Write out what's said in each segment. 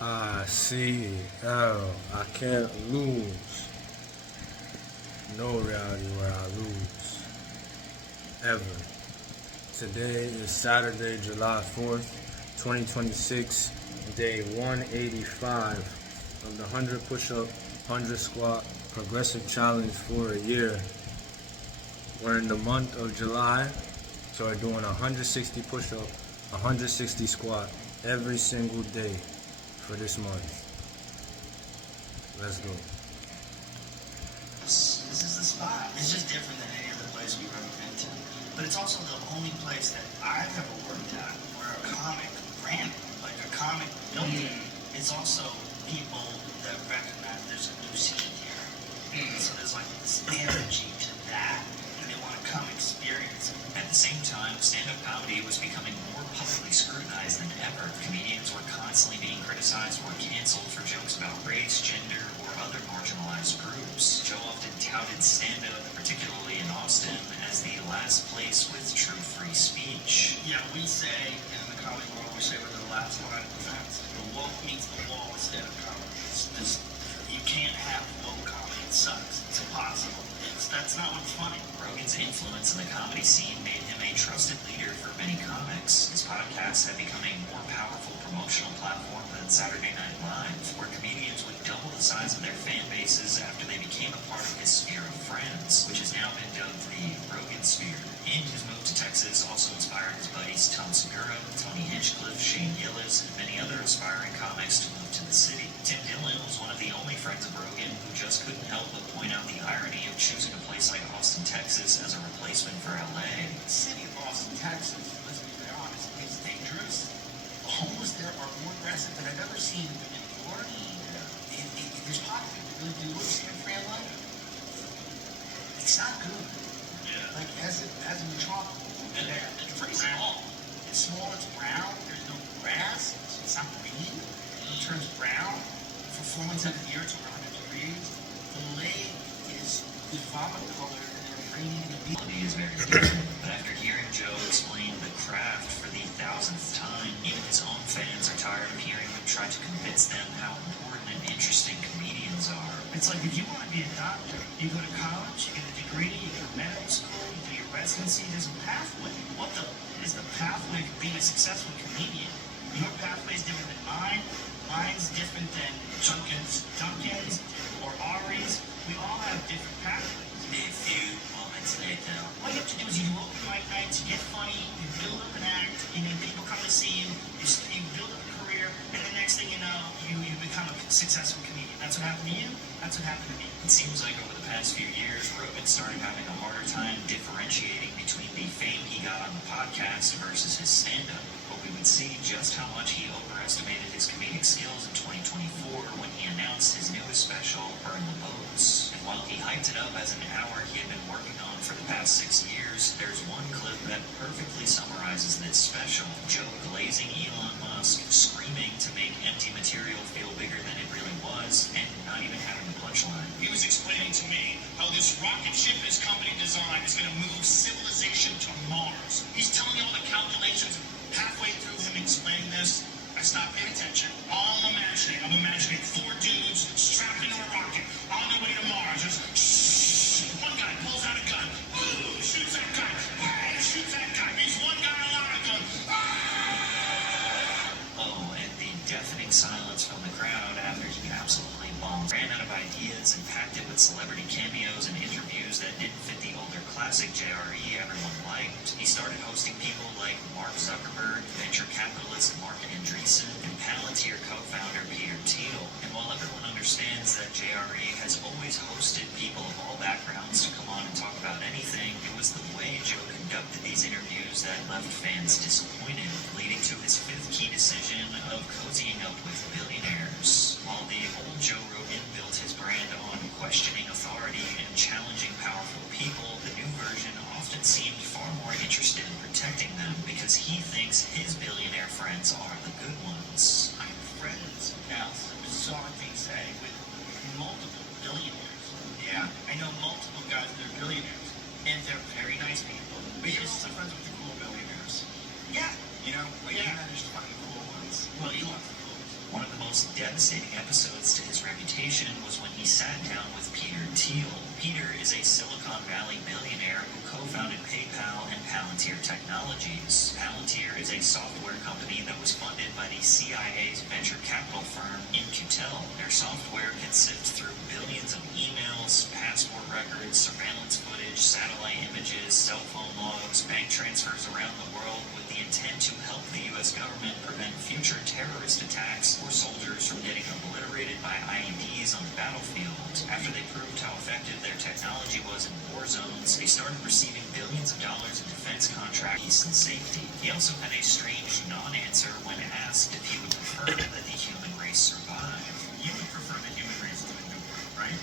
IcLAAo. I can't lose. No reality where I lose. Ever. Today is Saturday, July 4th, 2026, day 185 of the 100 push-up, 100 squat progressive challenge for a year. We're in the month of July, so we're doing 160 push-up, 160 squat every single day for this month. Let's go. This is the spot. It's just different than any other place we've ever been to. But it's also the only place that I've ever worked at where a comic ran it, like a comic built it. It's also people that recognize there's a new scene here. So there's like this energy to that, and they want to come experience it. At the same time, stand-up comedy was becoming more publicly scrutinized than ever. Comedians were constantly being criticized or canceled for jokes about race, gender, or other marginalized groups. Joe often touted stand-up, particularly in Austin, as the last place with true free speech. Yeah, we say in the comedy world, we say we're the last line of defense. The woke meets the wall with stand-up comedy. You can't have woke comedy. It sucks. It's impossible. That's not what's funny. Rogan's influence in the comedy scene made him a trusted leader for many comics. His podcasts have become a more powerful promotional platform than Saturday Night Live, where comedians would double the size of their fan bases after they became a part of his sphere of friends, which has now been dubbed the Rogan Sphere. And his move to Texas also inspired his buddies Tom Segura, Tony Hinchcliffe, Shane Gillis, and many other aspiring comics to move to the city. Tim Dillon was one of the only friends of Rogan who just couldn't help but point out the irony of choosing a place like Austin, Texas as a replacement for LA. The city of Austin, Texas, let's be very honest, is dangerous. The homeless there are more aggressive than I've ever seen in New York. There's pockets that really do look San Fran like. It's not good. Yeah. Like as a metropolis. And it's pretty small. It's small, it's brown, there's no grass, so it's not green. It turns brown. For 4 months out of the year, it's over 100 degrees. The lake is vomit color, and they're raining in the beach. Quality is very different, but after hearing Joe explain the craft for the 1000th time, even his own fans are tired of hearing him try to convince them how important and interesting comedians are. It's like if you want to be a doctor, you go to college, you get a degree, you go to medical school, you do your residency, there's a pathway. What the is the pathway to being a successful comedian? Your pathway is different than mine. Mine's different than Duncan's or Ari's. We all have different pathways. A few moments later. All you have to do is you do open mic nights, you get funny, you build up an act, and then people come to see you, you build up a career, and the next thing you know, you become a successful comedian. That's what happened to you, that's what happened to me. It seems like over the past few years, Rogan started having a harder time differentiating between the fame he got on the podcast versus his stand-up. But we would see just how much he overestimated his comedic skills in 2024 when he announced his newest special, Burn the Boats. And while he hyped it up as an hour he had been working on for the past 6 years, there's one clip that perfectly summarizes this special. Joe glazing Elon Musk, screaming to make empty material feel bigger than it really was, and not even having a punchline. He was explaining to me how this rocket ship his company designed is going to move civilization to Mars. He's telling me all the calculations. Halfway through him explaining this, I stopped paying attention. All I'm imagining 4 dudes strapped into a rocket on their way to Mars. Just shh. One guy pulls out a gun. Ooh, shoots that guy. Hey, shoots that guy. Means one guy allowed a gun. Oh, and the deafening silence from the crowd after he absolutely bombed. Ran out of ideas and packed it with celebrity cameos and interviews that didn't fit the older classic JRE everyone liked. He started hosting people like Mark Zuckerberg, venture capitalist Mark Andreessen, and Palantir co-founder Peter Thiel. And while everyone understands that JRE has always hosted people of all backgrounds to come on and talk about anything, it was the way Joe conducted these interviews that left fans disappointed, leading to his 5th key decision of cozying up with billionaires. While the old Joe Rogan built his brand on questioning authority and challenging powerful people, the new version often seemed far more interested in protecting them because he thinks his billionaire friends are the good ones. most devastating episodes to his reputation was when he sat down with Peter Thiel. Peter is a Silicon Valley billionaire who co-founded PayPal and Palantir Technologies. Palantir is a software company that was funded by the CIA's venture capital firm IcLAAo. Their software can sift through billions of emails, passport records, surveillance footage, satellite images, cell phone logs, bank transfers around the world with the intent to help the U.S. government prevent future terrorist attacks or soldiers from getting obliterated by IEDs on the battlefield. After they proved how effective their technology was in war zones, they started receiving billions of dollars in defense contracts, peace, and safety. He also had a strange non-answer when asked if he would prefer that the human race survive. You would prefer the human race to the new world, right?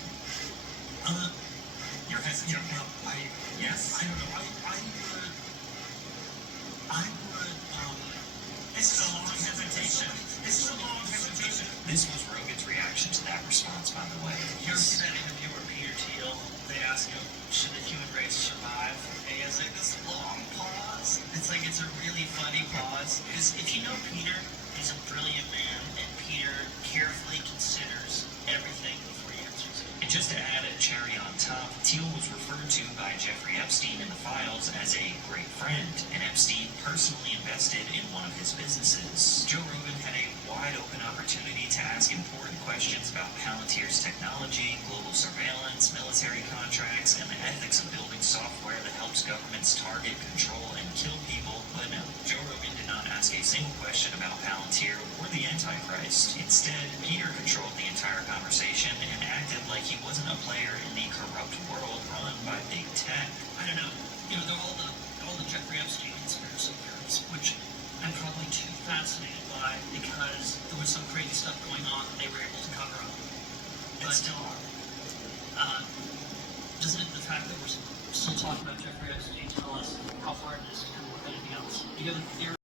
You're hesitant. Yes. I don't know. I would, this is a long hesitation. This was Rogan's reaction to that response, by the way. You ever see that interview where Peter Thiel, they ask him, should the human race survive? And he has like this long pause. It's like, it's a really funny pause. Because if you know Peter, he's a brilliant man, and Peter carefully considers everything before he answers it. And just to add a cherry on top, Thiel was referred to by Jeffrey Epstein in the files as a great friend, and Epstein personally invested in one of his businesses. Joe Rogan had a wide-open opportunity to ask important questions about Palantir's technology, global surveillance, military contracts, and the ethics of building software that helps governments target, control, and kill people, but no, Joe Rogan did not ask a single question about Palantir or the Antichrist. Instead, Peter controlled the entire conversation and acted like he wasn't a player in the corrupt world run by big tech. I don't know. You know, they're all the Jeffrey Epstein conspiracy theories, which I'm probably too fascinated by because there was some crazy stuff going on that they were able to cover up. And still are. Doesn't the fact that we're still talking about Jeffrey Epstein tell us how far it is to with anything else? Do you have a theory?